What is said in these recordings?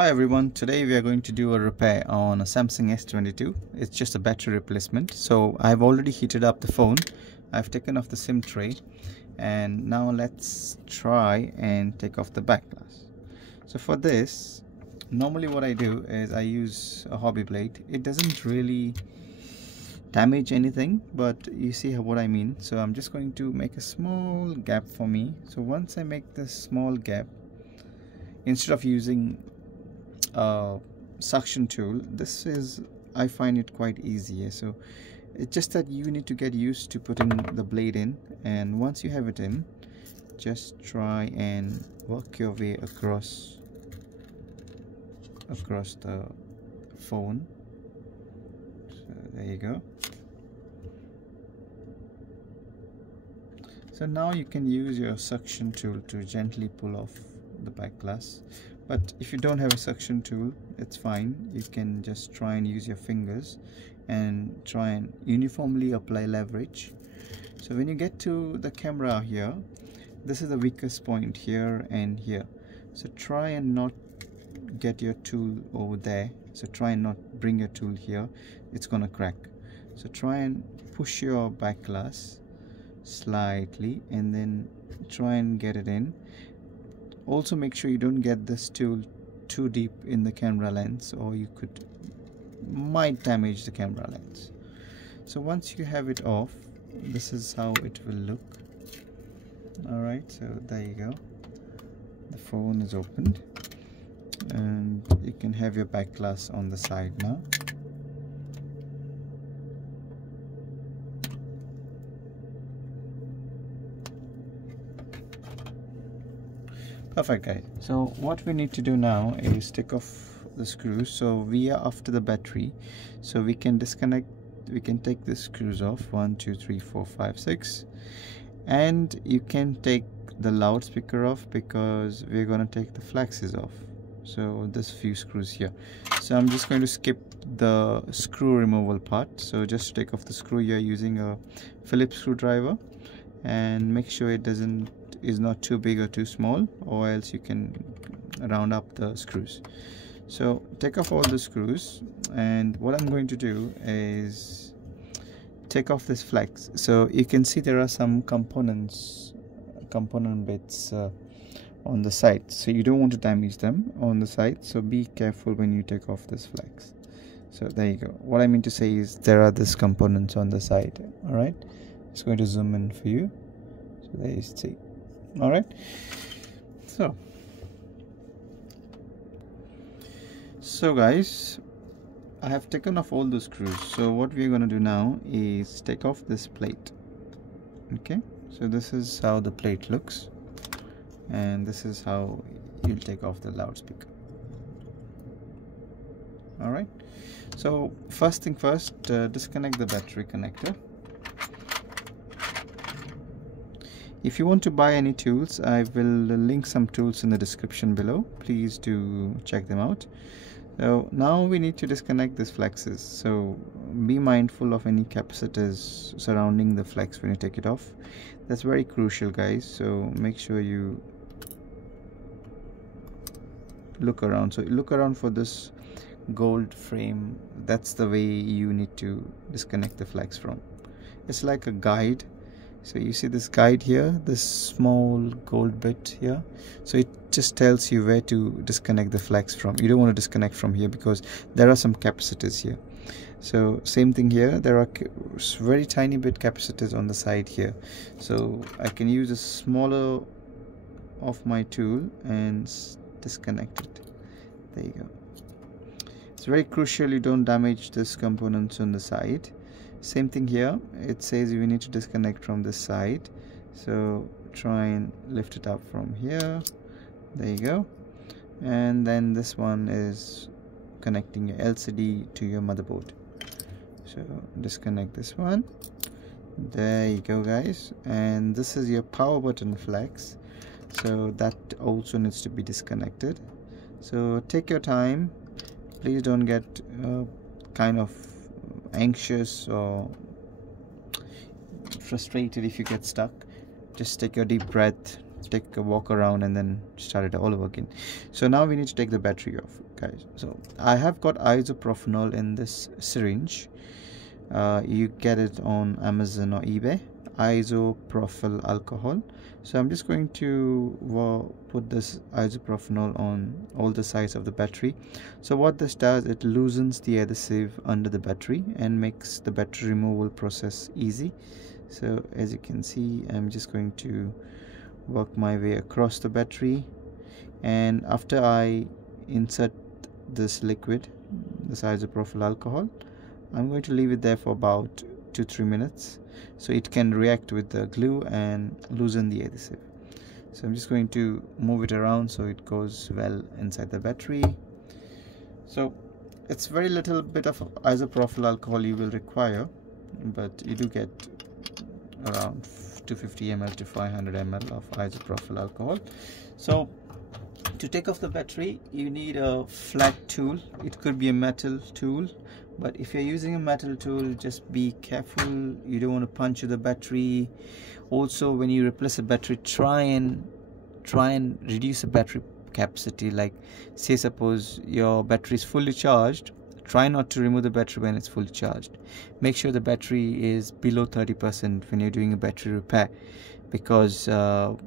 Hi everyone, today we are going to do a repair on a Samsung S22. It's just a battery replacement. So I've already heated up the phone. I've taken off the SIM tray, and now let's try and take off the back glass. So for this, normally what I do is I use a hobby blade. It doesn't really damage anything, but you see what I mean. So I'm just going to make a small gap for me. So once I make this small gap, instead of using suction tool, I find it quite easy. So it's just that you need to get used to putting the blade in, and once you have it in, just try and work your way across the phone. So there you go. So now you can use your suction tool to gently pull off the back glass. But if you don't have a suction tool, it's fine. You can just try and use your fingers and try and uniformly apply leverage. So when you get to the camera here, this is the weakest point here and here. So try and not get your tool over there. So try and not bring your tool here. It's gonna crack. So try and push your back glass slightly and then try and get it in. Also make sure you don't get this tool too deep in the camera lens, or you might damage the camera lens. So once you have it off, this is how it will look. Alright, so there you go. The phone is opened and you can have your back glass on the side now. Perfect, guys. So what we need to do now is take off the screws. So we are after the battery, so we can disconnect, we can take the screws off. 1 2 3 4 5 6, and you can take the loudspeaker off because we're going to take the flaxes off. So there's few screws here, so I'm just going to skip the screw removal part. So just to take off the screw, you're using a Phillips screwdriver, and make sure it is not too big or too small, or else you can round up the screws. So take off all the screws, and what I'm going to do is take off this flex. So you can see there are some component bits on the side, so you don't want to damage them on the side, so be careful when you take off this flex. So there you go. What I mean to say is there are these components on the side. All right, it's going to zoom in for you. So there you see. All right, so guys, I have taken off all the screws. So what we're going to do now is take off this plate. Okay, so this is how the plate looks, and this is how you'll take off the loudspeaker. All right, so first thing first, disconnect the battery connector. If you want to buy any tools, I will link some tools in the description below. Please do check them out. So now we need to disconnect these flexes. So be mindful of any capacitors surrounding the flex when you take it off. That's very crucial, guys. So make sure you look around. So look around for this gold frame. That's the way you need to disconnect the flex from. It's like a guide. So you see this guide here, this small gold bit here, so it just tells you where to disconnect the flex from. You don't want to disconnect from here because there are some capacitors here. So same thing here, there are very tiny bit capacitors on the side here. So I can use a smaller of my tool and disconnect it. There you go. It's very crucial you don't damage this components on the side. Same thing here, it says you need to disconnect from this side, so try and lift it up from here. There you go. And then this one is connecting your LCD to your motherboard, so disconnect this one. There you go, guys. And this is your power button flex, so that also needs to be disconnected. So take your time, please don't get kind of anxious or frustrated if you get stuck. Just take a deep breath, take a walk around and then start it all over again. So now we need to take the battery off, guys. So I have got isopropanol in this syringe. You get it on Amazon or eBay, isopropyl alcohol. So I'm just going to put this isopropanol on all the sides of the battery. So what this does, it loosens the adhesive under the battery and makes the battery removal process easy. So as you can see, I'm just going to work my way across the battery, and after I insert this liquid, this isopropyl alcohol, I'm going to leave it there for about 2-3 minutes so it can react with the glue and loosen the adhesive. So I'm just going to move it around so it goes well inside the battery. So it's very little bit of isopropyl alcohol you will require, but you do get around 250 ml to 500 ml of isopropyl alcohol. So to take off the battery, you need a flat tool. It could be a metal tool, but if you're using a metal tool, just be careful. You don't want to puncture the battery. Also, when you replace a battery, try and reduce the battery capacity. Like, say suppose your battery is fully charged, try not to remove the battery when it's fully charged. Make sure the battery is below 30% when you're doing a battery repair, because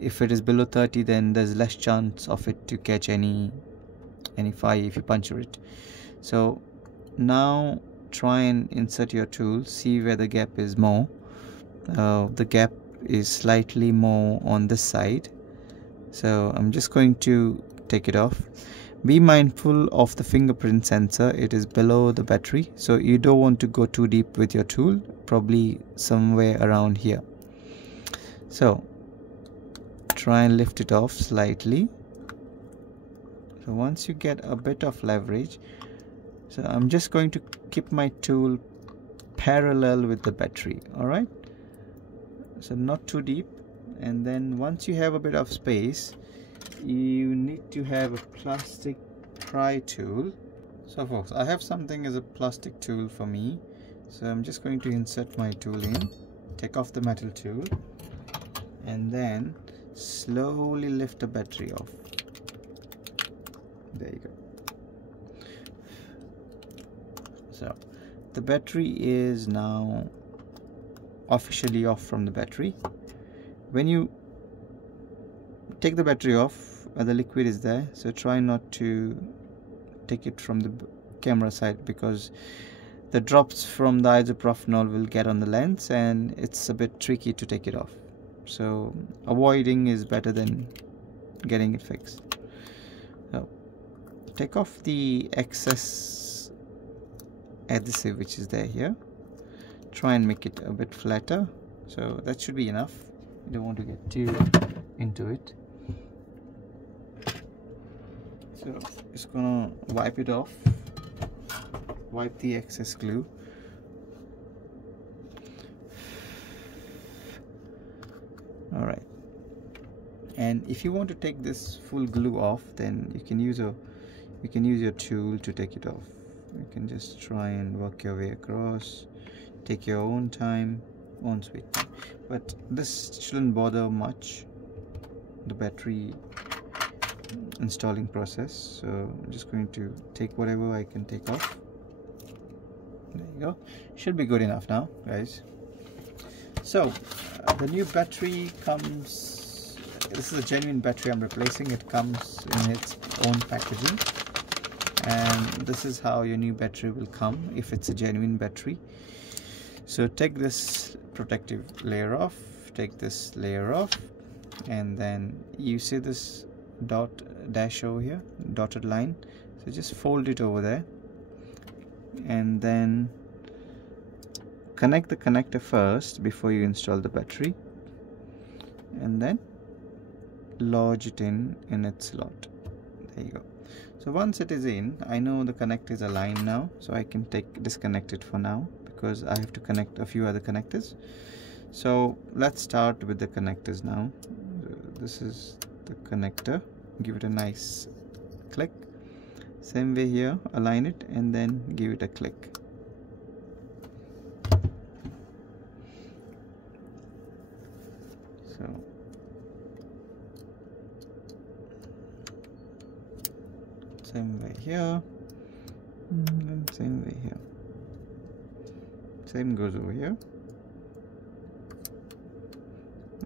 if it is below 30, then there's less chance of it to catch any fire if you puncture it. So now try and insert your tool, see where the gap is more. The gap is slightly more on this side, so I'm just going to take it off. Be mindful of the fingerprint sensor. It is below the battery, so you don't want to go too deep with your tool, probably somewhere around here. So try and lift it off slightly. So once you get a bit of leverage, so I'm just going to keep my tool parallel with the battery. All right, so not too deep. And then once you have a bit of space, you need to have a plastic pry tool. So folks, I have something as a plastic tool for me, so I'm just going to insert my tool in, take off the metal tool, and then slowly lift the battery off. There you go. So the battery is now officially off from the battery. When you take the battery off, the liquid is there, so try not to take it from the camera side, because the drops from the isopropanol will get on the lens and it's a bit tricky to take it off. So avoiding is better than getting it fixed. So take off the excess adhesive which is there here. Try and make it a bit flatter, so that should be enough. You don't want to get too into it. So just gonna wipe it off, wipe the excess glue. All right, and if you want to take this full glue off, then you can use your tool to take it off. You can just try and work your way across, take your own time, own sweet time. But this shouldn't bother much the battery installing process. So I'm just going to take whatever I can take off. There you go. Should be good enough now, guys. So the new battery comes, this is a genuine battery I'm replacing. It comes in its own packaging, and this is how your new battery will come if it's a genuine battery. So take this protective layer off, take this layer off, and then you see this dash over here, dotted line, so just fold it over there, and then connect the connector first before you install the battery, and then lodge it in its slot. There you go. So once it is in, I know the connector is aligned now, so I can disconnect it for now, because I have to connect a few other connectors. So let's start with the connectors now. This is the connector. Give it a nice click. Same way here, align it and then give it a click. So way here, and same way here. Same goes over here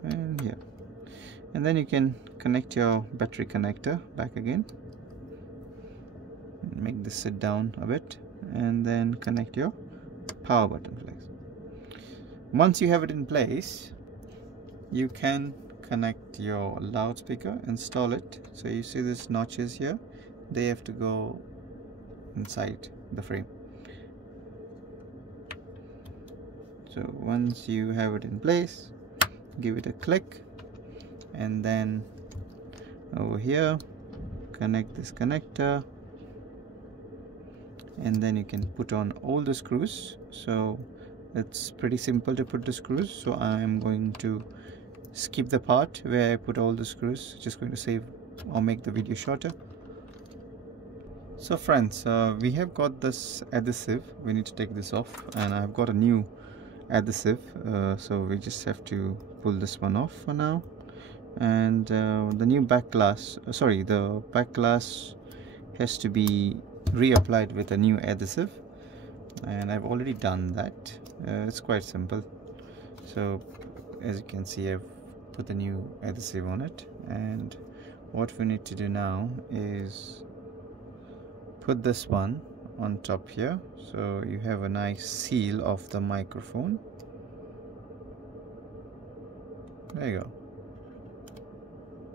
and here. And then you can connect your battery connector back again. Make this sit down a bit, and then connect your power button flex. Once you have it in place, you can connect your loudspeaker, install it. So you see these notches here, they have to go inside the frame. So once you have it in place, give it a click, and then over here connect this connector, and then you can put on all the screws. So it's pretty simple to put the screws, so I am going to skip the part where I put all the screws, just going to save or make the video shorter. So friends, we have got this adhesive, we need to take this off, and I've got a new adhesive, so we just have to pull this one off for now. And the new back glass, the back glass has to be reapplied with a new adhesive, and I've already done that. It's quite simple. So as you can see, I've put the new adhesive on it, and what we need to do now is put this one on top here, so you have a nice seal of the microphone. There you go.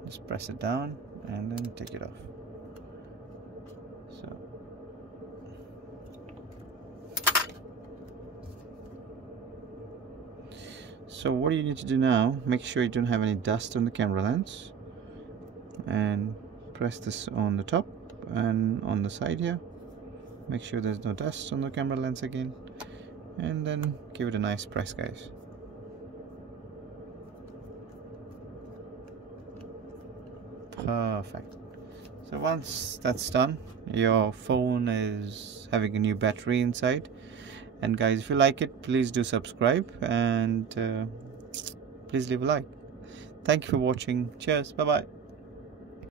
Just press it down and then take it off. So what you need to do now, make sure you don't have any dust on the camera lens, and press this on the top and on the side here. Make sure there's no dust on the camera lens again, and then give it a nice press, guys. Perfect. So once that's done, your phone is having a new battery inside. And guys, if you like it, please do subscribe, and please leave a like. Thank you for watching. Cheers. Bye bye.